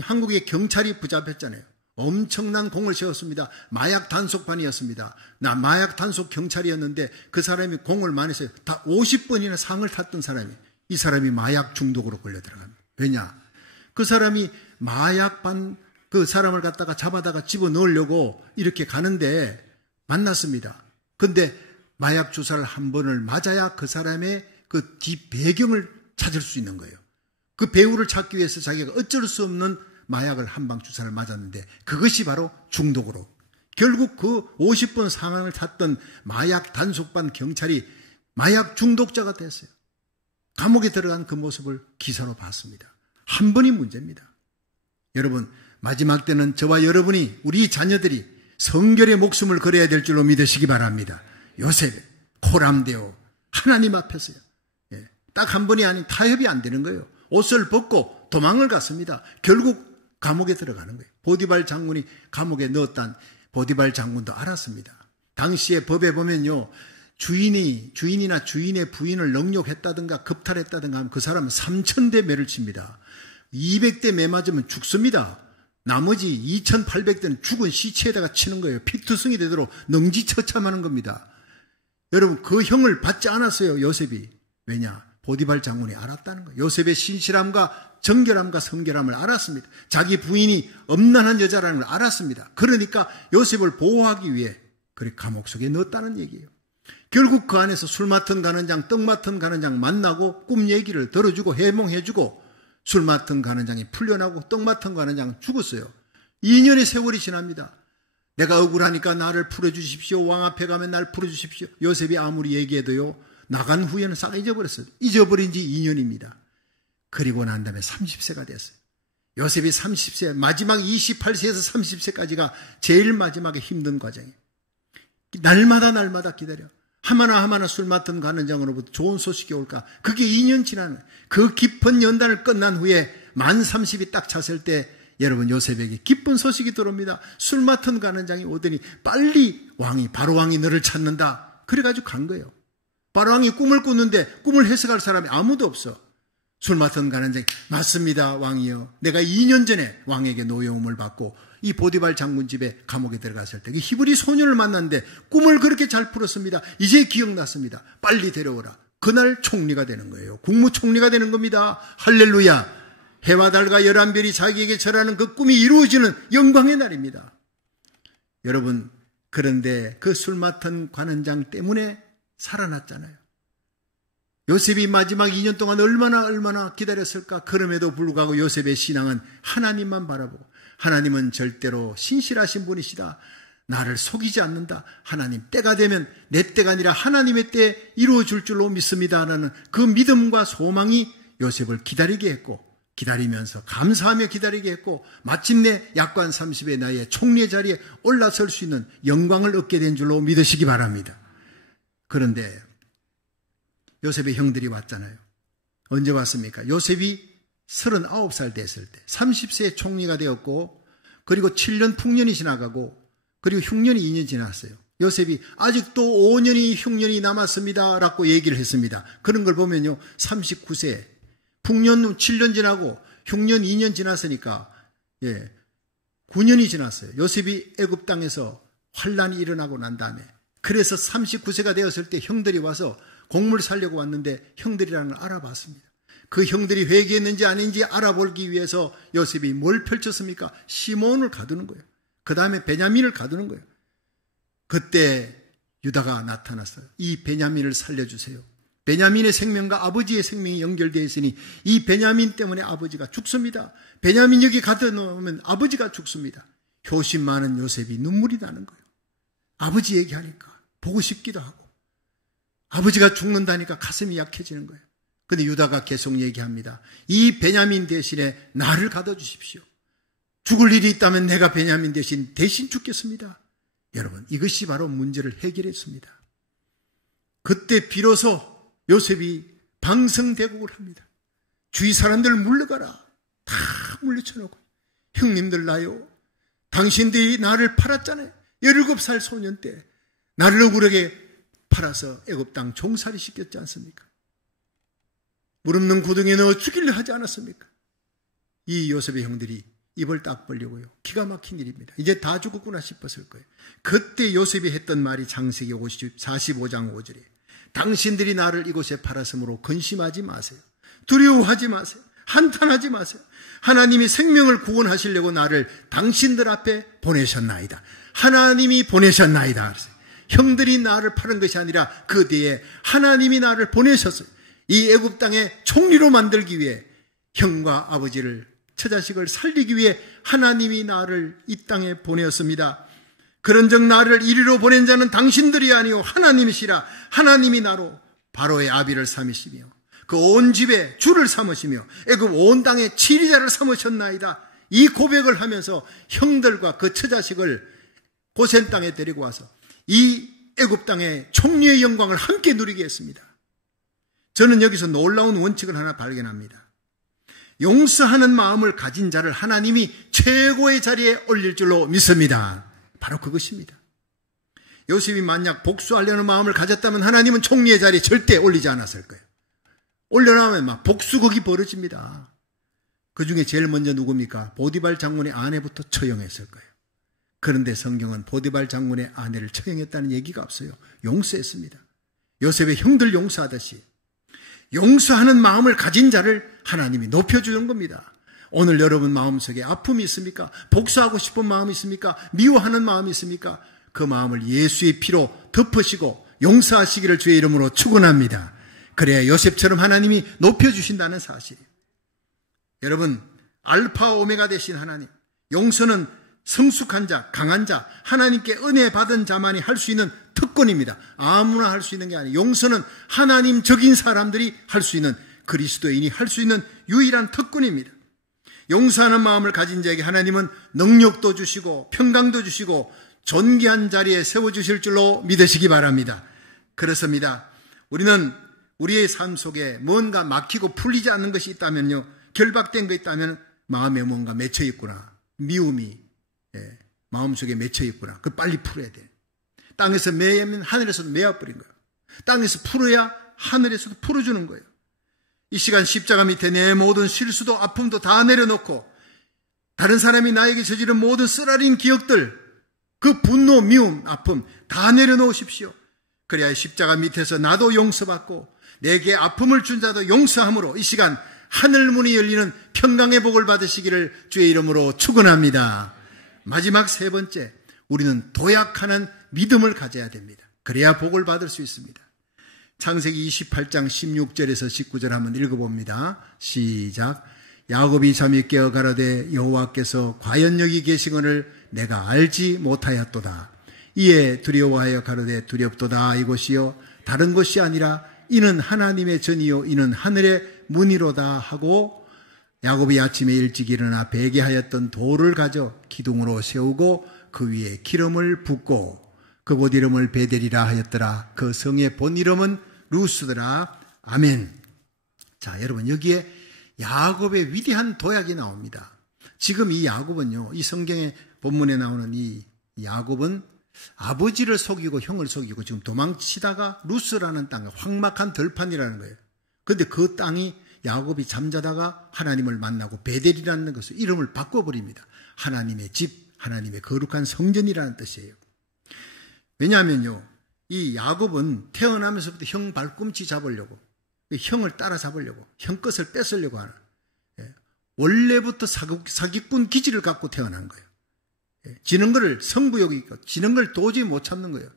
한국의 경찰이 붙잡혔잖아요. 엄청난 공을 세웠습니다. 마약 단속반이었습니다. 나 마약 단속 경찰이었는데 그 사람이 공을 많이 써요. 다 50번이나 상을 탔던 사람이 이 사람이 마약 중독으로 걸려 들어갑니다. 왜냐? 그 사람이 마약반 그 사람을 갖다가 잡아다가 집어넣으려고 이렇게 가는데 만났습니다. 근데 마약 주사를 한 번을 맞아야 그 사람의 그 뒷배경을 찾을 수 있는 거예요. 그 배우를 찾기 위해서 자기가 어쩔 수 없는 마약을 한방 주사를 맞았는데 그것이 바로 중독으로 결국 그 50번 상황을 탔던 마약 단속반 경찰이 마약 중독자가 됐어요. 감옥에 들어간 그 모습을 기사로 봤습니다. 한 번이 문제입니다. 여러분 마지막 때는 저와 여러분이 우리 자녀들이 성결의 목숨을 걸어야 될 줄로 믿으시기 바랍니다. 요셉, 코람데오 하나님 앞에서요. 예, 딱 한 번이 아닌 타협이 안 되는 거예요. 옷을 벗고 도망을 갔습니다. 결국 감옥에 들어가는 거예요. 보디발 장군이 감옥에 넣었단 보디발 장군도 알았습니다. 당시의 법에 보면요. 주인이나 주인의 부인을 능욕했다든가 겁탈했다든가 하면 그 사람은 3,000대 매를 칩니다. 200대 매 맞으면 죽습니다. 나머지 2,800대는 죽은 시체에다가 치는 거예요. 피투성이 되도록 능지처참하는 겁니다. 여러분 그 형을 받지 않았어요. 요셉이. 왜냐? 보디발 장군이 알았다는 거예요. 요셉의 신실함과 정결함과 성결함을 알았습니다. 자기 부인이 엄난한 여자라는 걸 알았습니다. 그러니까 요셉을 보호하기 위해 그렇게 감옥 속에 넣었다는 얘기예요. 결국 그 안에서 술 맡은 가는 장, 떡 맡은 가는 장 만나고 꿈 얘기를 들어주고 해몽해주고 술 맡은 가는 장이 풀려나고 떡 맡은 가는 장 죽었어요. 2년의 세월이 지납니다. 내가 억울하니까 나를 풀어주십시오. 왕 앞에 가면 날 풀어주십시오. 요셉이 아무리 얘기해도요. 나간 후에는 싹 잊어버렸어요. 잊어버린 지 2년입니다. 그리고 난 다음에 30세가 됐어요. 요셉이 30세, 마지막 28세에서 30세까지가 제일 마지막에 힘든 과정이에요. 날마다 기다려. 하마나 술 맡은 가는 장으로부터 좋은 소식이 올까. 그게 2년 지나는 그 깊은 연단을 끝난 후에 만 30이 딱 찼을 때 여러분 요셉에게 기쁜 소식이 들어옵니다. 술 맡은 가는 장이 오더니 빨리 바로 왕이 너를 찾는다. 그래가지고 간 거예요. 바로 왕이 꿈을 꿨는데 꿈을 해석할 사람이 아무도 없어. 술 맡은 가는 장이 맞습니다 왕이요. 내가 2년 전에 왕에게 노여움을 받고 이 보디발 장군 집에 감옥에 들어갔을 때 히브리 소년을 만났는데 꿈을 그렇게 잘 풀었습니다. 이제 기억났습니다. 빨리 데려오라. 그날 총리가 되는 거예요. 국무총리가 되는 겁니다. 할렐루야. 해와 달과 11별이 자기에게 절하는 그 꿈이 이루어지는 영광의 날입니다. 여러분 그런데 그 술 맡은 관원장 때문에 살아났잖아요. 요셉이 마지막 2년 동안 얼마나 기다렸을까. 그럼에도 불구하고 요셉의 신앙은 하나님만 바라보고 하나님은 절대로 신실하신 분이시다. 나를 속이지 않는다. 하나님 때가 되면 내 때가 아니라 하나님의 때에 이루어질 줄로 믿습니다라는 그 믿음과 소망이 요셉을 기다리게 했고 기다리면서 감사하며 기다리게 했고 마침내 약관 30의 나이에 총리의 자리에 올라설 수 있는 영광을 얻게 된 줄로 믿으시기 바랍니다. 그런데 요셉의 형들이 왔잖아요. 언제 왔습니까? 요셉이 39살 됐을 때 30세에 총리가 되었고 그리고 7년 풍년이 지나가고 그리고 흉년이 2년 지났어요. 요셉이 아직도 5년이 흉년이 남았습니다 라고 얘기를 했습니다. 그런 걸 보면요, 39세, 풍년 7년 지나고 흉년 2년 지났으니까 9년이 지났어요. 요셉이 애굽 땅에서 환란이 일어나고 난 다음에, 그래서 39세가 되었을 때 형들이 와서 곡물 살려고 왔는데 형들이라는 걸 알아봤습니다. 그 형들이 회개했는지 아닌지 알아보기 위해서 요셉이 뭘 펼쳤습니까? 시몬을 가두는 거예요. 그 다음에 베냐민을 가두는 거예요. 그때 유다가 나타났어요. 이 베냐민을 살려주세요. 베냐민의 생명과 아버지의 생명이 연결되어 있으니 이 베냐민 때문에 아버지가 죽습니다. 베냐민 여기 가둬놓으면 아버지가 죽습니다. 효심 많은 요셉이 눈물이 나는 거예요. 아버지 얘기하니까 보고 싶기도 하고, 아버지가 죽는다니까 가슴이 약해지는 거예요. 근데 유다가 계속 얘기합니다. 이 베냐민 대신에 나를 가둬주십시오. 죽을 일이 있다면 내가 베냐민 대신 죽겠습니다. 여러분, 이것이 바로 문제를 해결했습니다. 그때 비로소 요셉이 방성대국을 합니다. 주위 사람들 물러가라. 다 물리쳐놓고, 형님들 나요, 당신들이 나를 팔았잖아요. 17살 소년 때 나를 억울하게 팔아서 애굽 땅 종살이 시켰지 않습니까? 물 없는 구덩이에 넣어 죽이려 하지 않았습니까? 이 요셉의 형들이 입을 딱 벌리고요, 기가 막힌 일입니다. 이제 다 죽었구나 싶었을 거예요. 그때 요셉이 했던 말이 창세기 45장 5절에 당신들이 나를 이곳에 팔았으므로 근심하지 마세요. 두려워하지 마세요. 한탄하지 마세요. 하나님이 생명을 구원하시려고 나를 당신들 앞에 보내셨나이다. 하나님이 보내셨나이다. 형들이 나를 파는 것이 아니라 그 뒤에 하나님이 나를 보내셨어요. 이 애굽 땅에 총리로 만들기 위해, 형과 아버지를, 처자식을 살리기 위해 하나님이 나를 이 땅에 보내었습니다. 그런즉 나를 이리로 보낸 자는 당신들이 아니요 하나님이시라. 하나님이 나로 바로의 아비를 삼으시며 그 온 집에 주를 삼으시며 애굽 온 땅에 치리자를 삼으셨나이다. 이 고백을 하면서 형들과 그 처자식을 고센 땅에 데리고 와서 이 애굽 땅의 총리의 영광을 함께 누리게 했습니다. 저는 여기서 놀라운 원칙을 하나 발견합니다. 용서하는 마음을 가진 자를 하나님이 최고의 자리에 올릴 줄로 믿습니다. 바로 그것입니다. 요셉이 만약 복수하려는 마음을 가졌다면 하나님은 총리의 자리에 절대 올리지 않았을 거예요. 올려놓으면 막 복수극이 벌어집니다. 그 중에 제일 먼저 누굽니까? 보디발 장군의 아내부터 처형했을 거예요. 그런데 성경은 보디발 장군의 아내를 처형했다는 얘기가 없어요. 용서했습니다. 요셉의 형들 용서하듯이 용서하는 마음을 가진 자를 하나님이 높여주는 겁니다. 오늘 여러분 마음속에 아픔이 있습니까? 복수하고 싶은 마음이 있습니까? 미워하는 마음이 있습니까? 그 마음을 예수의 피로 덮으시고 용서하시기를 주의 이름으로 축원합니다. 그래야 요셉처럼 하나님이 높여주신다는 사실. 여러분, 알파 오메가 되신 하나님, 용서는 성숙한 자, 강한 자, 하나님께 은혜 받은 자만이 할 수 있는 특권입니다. 아무나 할 수 있는 게 아니에요. 용서는 하나님적인 사람들이 할 수 있는, 그리스도인이 할 수 있는 유일한 특권입니다. 용서하는 마음을 가진 자에게 하나님은 능력도 주시고 평강도 주시고 존귀한 자리에 세워주실 줄로 믿으시기 바랍니다. 그렇습니다. 우리는 우리의 삶 속에 뭔가 막히고 풀리지 않는 것이 있다면요, 결박된 거 있다면 마음에 뭔가 맺혀 있구나, 미움이 마음속에 맺혀 있구나, 그걸 빨리 풀어야 돼. 땅에서 매면 하늘에서도 매어버린 거예요. 땅에서 풀어야 하늘에서도 풀어주는 거예요. 이 시간 십자가 밑에 내 모든 실수도 아픔도 다 내려놓고 다른 사람이 나에게 저지른 모든 쓰라린 기억들, 그 분노, 미움, 아픔 다 내려놓으십시오. 그래야 십자가 밑에서 나도 용서받고 내게 아픔을 준 자도 용서함으로 이 시간 하늘문이 열리는 평강의 복을 받으시기를 주의 이름으로 축원합니다. 마지막 세 번째, 우리는 도약하는 믿음을 가져야 됩니다. 그래야 복을 받을 수 있습니다. 창세기 28장 16절에서 19절 한번 읽어봅니다. 시작. 야곱이 잠이 깨어 가라되 여호와께서 과연 여기 계시거늘 내가 알지 못하였도다. 이에 두려워하여 가로되 두렵도다 이곳이요 다른 것이 아니라 이는 하나님의 전이요 이는 하늘의 문이로다 하고 야곱이 아침에 일찍 일어나 베개하였던 돌을 가져 기둥으로 세우고 그 위에 기름을 붓고 그곳 이름을 베델이라 하였더라. 그 성의 본 이름은 루스더라. 아멘. 자, 여러분, 여기에 야곱의 위대한 도약이 나옵니다. 지금 이 야곱은요, 이 성경의 본문에 나오는 이 야곱은 아버지를 속이고 형을 속이고 지금 도망치다가 루스라는 땅, 황막한 들판이라는 거예요. 그런데 그 땅이 야곱이 잠자다가 하나님을 만나고 베델이라는 것을 이름을 바꿔버립니다. 하나님의 집, 하나님의 거룩한 성전이라는 뜻이에요. 왜냐하면요, 이 야곱은 태어나면서부터 형 발꿈치 잡으려고, 형을 따라잡으려고, 형 것을 뺏으려고 하는, 원래부터 사기꾼 기질을 갖고 태어난 거예요. 지는 거를 성부욕이 있고 지는 걸 도저히 못 참는 거예요.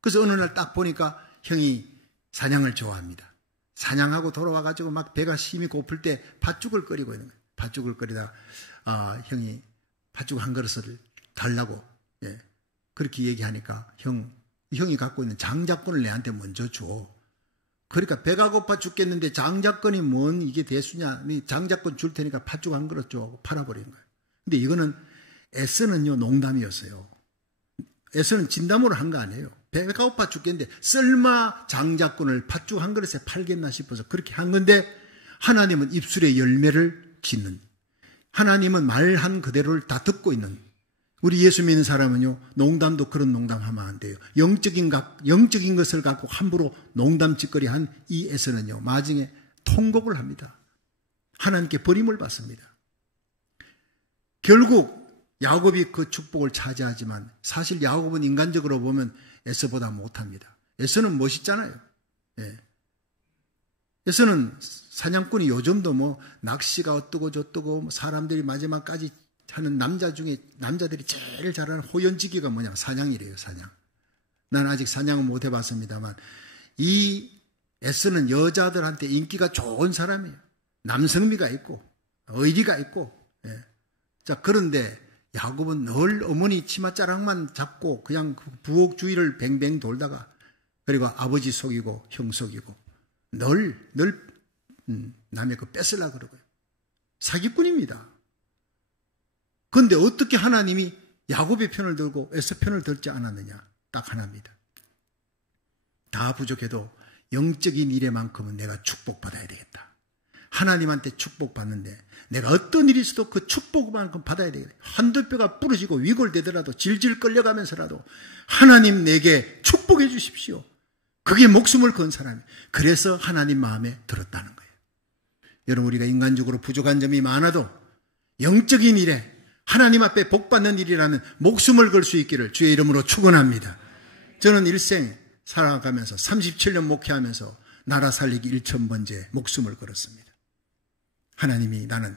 그래서 어느 날 딱 보니까 형이 사냥을 좋아합니다. 사냥하고 돌아와가지고 막 배가 심히 고플 때 팥죽을 끓이고 있는 거예요. 팥죽을 끓이다 형이 팥죽 한 그릇을 달라고 그렇게 얘기하니까 형이 갖고 있는 장작권을 내한테 먼저 줘. 그러니까 배가 고파 죽겠는데 장작권이 뭔 이게 대수냐. 장작권 줄 테니까 팥죽 한 그릇 줘 하고 팔아버린 거예요. 근데 이거는 에서는요 농담이었어요. 에서는 진담으로 한 거 아니에요. 배가 고파 죽겠는데 썰마 장작권을 팥죽 한 그릇에 팔겠나 싶어서 그렇게 한 건데 하나님은 입술에 열매를 짓는, 하나님은 말한 그대로를 다 듣고 있는, 우리 예수 믿는 사람은요 농담도 그런 농담하면 안 돼요. 영적인 것을 갖고 함부로 농담짓거리 한 이 에서는요 나중에 통곡을 합니다. 하나님께 버림을 받습니다. 결국 야곱이 그 축복을 차지하지만 사실 야곱은 인간적으로 보면 에서보다 못합니다. 에서는 멋있잖아요. 에서는 사냥꾼이 요즘도 뭐 낚시가 어떠고 저떠고 사람들이 마지막까지 하는 남자 중에 남자들이 제일 잘하는 호연지기가 뭐냐? 사냥이래요, 사냥. 난 아직 사냥은 못 해봤습니다만 이 에서는 여자들한테 인기가 좋은 사람이에요. 남성미가 있고 의리가 있고. 자, 그런데 야곱은 늘 어머니 치맛자락만 잡고 그냥 부엌 주위를 뱅뱅 돌다가 그리고 아버지 속이고 형 속이고 늘 남의 거 뺏으려고 그러고요. 사기꾼입니다. 그런데 어떻게 하나님이 야곱의 편을 들고 에서 편을 들지 않았느냐? 딱 하나입니다. 다 부족해도 영적인 일에만큼은 내가 축복받아야 되겠다. 하나님한테 축복받는데 내가 어떤 일이 있어도 그 축복만큼 받아야 되겠다. 한두 뼈가 부러지고 위골되더라도 질질 끌려가면서라도 하나님 내게 축복해 주십시오. 그게 목숨을 건 사람이에요. 그래서 하나님 마음에 들었다는 거예요. 여러분, 우리가 인간적으로 부족한 점이 많아도 영적인 일에 하나님 앞에 복받는 일이라면 목숨을 걸 수 있기를 주의 이름으로 축원합니다. 저는 일생 살아가면서 37년 목회하면서 나라 살리기 1000번째 목숨을 걸었습니다. 하나님이 나는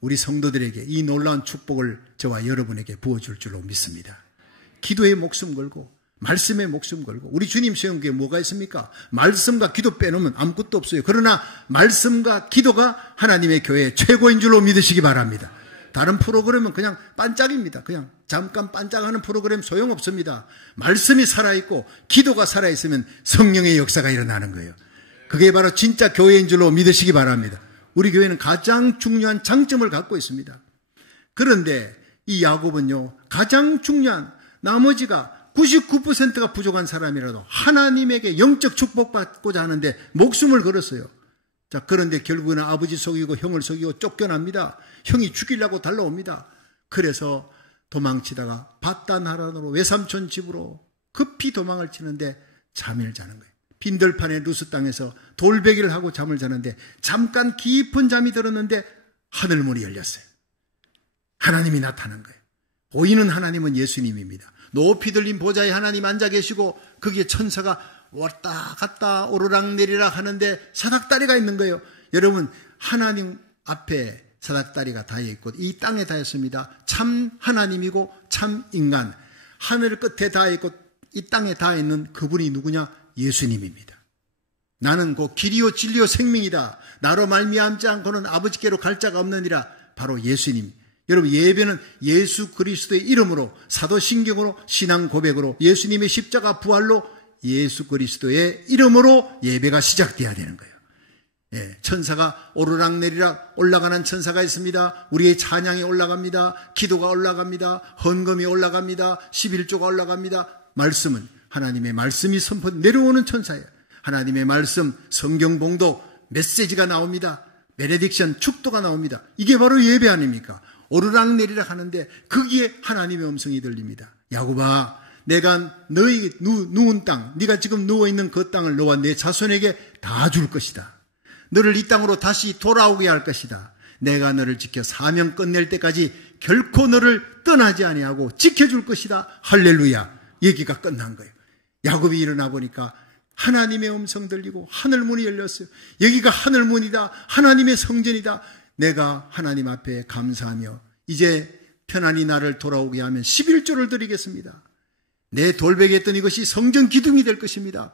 우리 성도들에게 이 놀라운 축복을 저와 여러분에게 부어줄 줄로 믿습니다. 기도에 목숨 걸고 말씀에 목숨 걸고, 우리 주님 세운 게 뭐가 있습니까? 말씀과 기도 빼놓으면 아무것도 없어요. 그러나 말씀과 기도가 하나님의 교회의 최고인 줄로 믿으시기 바랍니다. 다른 프로그램은 그냥 반짝입니다. 그냥 잠깐 반짝하는 프로그램 소용없습니다. 말씀이 살아있고 기도가 살아있으면 성령의 역사가 일어나는 거예요. 그게 바로 진짜 교회인 줄로 믿으시기 바랍니다. 우리 교회는 가장 중요한 장점을 갖고 있습니다. 그런데 이 야곱은요, 가장 중요한 나머지가 99%가 부족한 사람이라도 하나님에게 영적 축복받고자 하는데 목숨을 걸었어요. 자, 그런데 결국에는 아버지 속이고 형을 속이고 쫓겨납니다. 형이 죽이려고 달려옵니다. 그래서 도망치다가 바단 하란으로 외삼촌 집으로 급히 도망을 치는데 잠을 자는 거예요. 빈들판의 루스 땅에서 돌베기를 하고 잠을 자는데 잠깐 깊은 잠이 들었는데 하늘문이 열렸어요. 하나님이 나타난 거예요. 보이는 하나님은 예수님입니다. 높이 들린 보좌에 하나님 앉아 계시고 거기에 천사가 왔다 갔다 오르락내리락 하는데 사닥다리가 있는 거예요. 여러분, 하나님 앞에 사닥다리가 닿아 있고 이 땅에 닿아 있습니다. 참 하나님이고 참 인간, 하늘 끝에 닿아 있고 이 땅에 닿아 있는 그분이 누구냐? 예수님입니다. 나는 곧 길이요 진리요 생명이다. 나로 말미암지 않고는 아버지께로 갈 자가 없느니라. 바로 예수님. 여러분, 예배는 예수 그리스도의 이름으로, 사도신경으로, 신앙 고백으로, 예수님의 십자가 부활로, 예수 그리스도의 이름으로 예배가 시작돼야 되는 거예요. 천사가 오르락내리락 올라가는 천사가 있습니다. 우리의 찬양이 올라갑니다. 기도가 올라갑니다. 헌금이 올라갑니다. 11조가 올라갑니다. 말씀은 하나님의 말씀이 선포 내려오는 천사예요. 하나님의 말씀, 성경 봉독, 메시지가 나옵니다. 베네딕션, 축도가 나옵니다. 이게 바로 예배 아닙니까? 오르락내리락 하는데 거기에 하나님의 음성이 들립니다. 야곱아, 내가 너희 누운 땅, 네가 지금 누워있는 그 땅을 너와 내 자손에게 다 줄 것이다. 너를 이 땅으로 다시 돌아오게 할 것이다. 내가 너를 지켜 사명 끝낼 때까지 결코 너를 떠나지 아니하고 지켜줄 것이다. 할렐루야. 얘기가 끝난 거예요. 야곱이 일어나 보니까 하나님의 음성 들리고 하늘문이 열렸어요. 여기가 하늘문이다. 하나님의 성전이다. 내가 하나님 앞에 감사하며 이제 편안히 나를 돌아오게 하면 11조를 드리겠습니다. 내 돌베개에 했던 이것이 성전 기둥이 될 것입니다.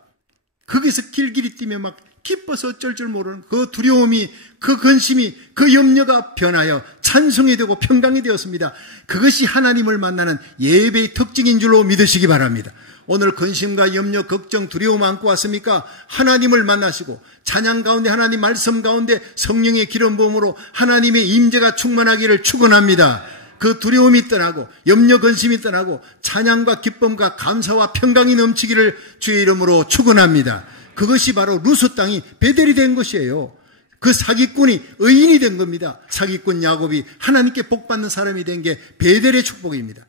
거기서 길길이 뛰며 막 기뻐서 어쩔 줄 모르는 그 두려움이, 그 근심이, 그 염려가 변하여 찬송이 되고 평강이 되었습니다. 그것이 하나님을 만나는 예배의 특징인 줄로 믿으시기 바랍니다. 오늘 근심과 염려, 걱정, 두려움 안고 왔습니까? 하나님을 만나시고 찬양 가운데 하나님 말씀 가운데 성령의 기름 부음으로 하나님의 임재가 충만하기를 축원합니다. 그 두려움이 떠나고 염려 근심이 떠나고 찬양과 기쁨과 감사와 평강이 넘치기를 주의 이름으로 축원합니다. 그것이 바로 루스 땅이 베델이 된 것이에요. 그 사기꾼이 의인이 된 겁니다. 사기꾼 야곱이 하나님께 복받는 사람이 된 게 베델의 축복입니다.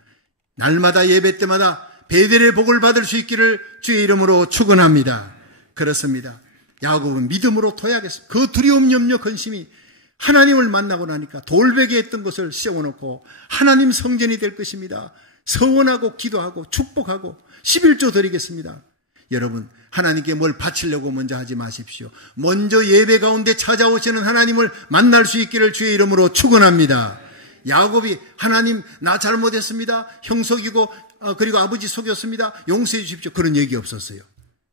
날마다 예배 때마다 베델의 복을 받을 수 있기를 주의 이름으로 축원합니다. 그렇습니다. 야곱은 믿음으로 도약했습니다. 그 두려움, 염려, 근심이 하나님을 만나고 나니까 돌베개 했던 것을 씌워놓고 하나님 성전이 될 것입니다. 서원하고 기도하고 축복하고 11조 드리겠습니다. 여러분, 하나님께 뭘 바치려고 먼저 하지 마십시오. 먼저 예배 가운데 찾아오시는 하나님을 만날 수 있기를 주의 이름으로 축원합니다. 야곱이 하나님 나 잘못했습니다. 형 속이고 그리고 아버지 속였습니다. 용서해 주십시오. 그런 얘기 없었어요.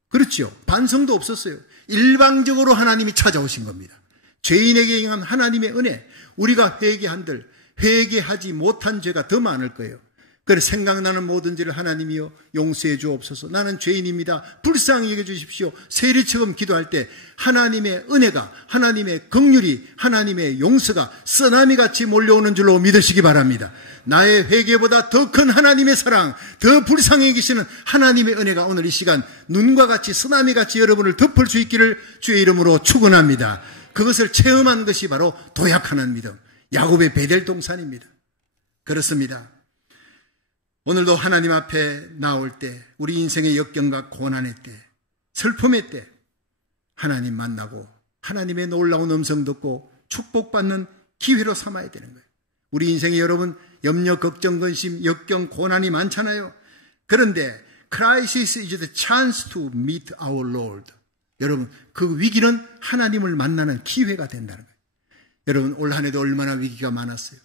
그렇죠. 반성도 없었어요. 일방적으로 하나님이 찾아오신 겁니다. 죄인에게 행한 하나님의 은혜, 우리가 회개한들 회개하지 못한 죄가 더 많을 거예요. 그래서 생각나는 모든 죄를 하나님이여 용서해 주옵소서. 나는 죄인입니다. 불쌍히 여겨 주십시오. 세리처럼 기도할 때 하나님의 은혜가, 하나님의 긍휼이, 하나님의 용서가 쓰나미같이 몰려오는 줄로 믿으시기 바랍니다. 나의 회개보다 더 큰 하나님의 사랑, 더 불쌍히 여기시는 하나님의 은혜가 오늘 이 시간 눈과 같이 쓰나미같이 여러분을 덮을 수 있기를 주의 이름으로 축원합니다. 그것을 체험한 것이 바로 도약하는 믿음, 야곱의 베델 동산입니다. 그렇습니다. 오늘도 하나님 앞에 나올 때, 우리 인생의 역경과 고난의 때, 슬픔의 때 하나님 만나고 하나님의 놀라운 음성 듣고 축복받는 기회로 삼아야 되는 거예요. 우리 인생에 여러분 염려, 걱정, 근심, 역경, 고난이 많잖아요. 그런데 crisis is the chance to meet our Lord. 여러분, 그 위기는 하나님을 만나는 기회가 된다는 거예요. 여러분, 올 한 해도 얼마나 위기가 많았어요.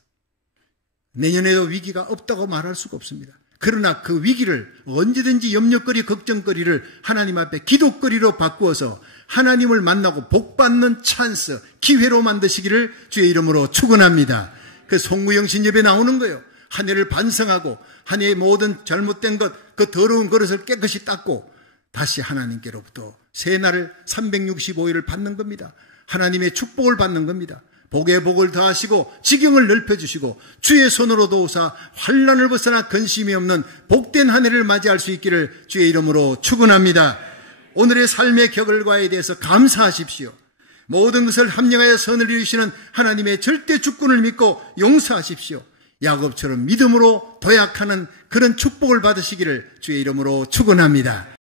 내년에도 위기가 없다고 말할 수가 없습니다. 그러나 그 위기를 언제든지 염려거리, 걱정거리를 하나님 앞에 기도거리로 바꾸어서 하나님을 만나고 복받는 찬스, 기회로 만드시기를 주의 이름으로 축원합니다. 그 송구영신 예배 나오는 거예요. 한 해를 반성하고 한 해의 모든 잘못된 것, 그 더러운 그릇을 깨끗이 닦고 다시 하나님께로부터 새 날을 365일을 받는 겁니다. 하나님의 축복을 받는 겁니다. 복에 복을 더하시고 지경을 넓혀주시고 주의 손으로 도우사 환난을 벗어나 근심이 없는 복된 한 해를 맞이할 수 있기를 주의 이름으로 축원합니다. 오늘의 삶의 격을과에 대해서 감사하십시오. 모든 것을 합력하여 선을 이루시는 하나님의 절대 주권을 믿고 용서하십시오. 야곱처럼 믿음으로 도약하는 그런 축복을 받으시기를 주의 이름으로 축원합니다.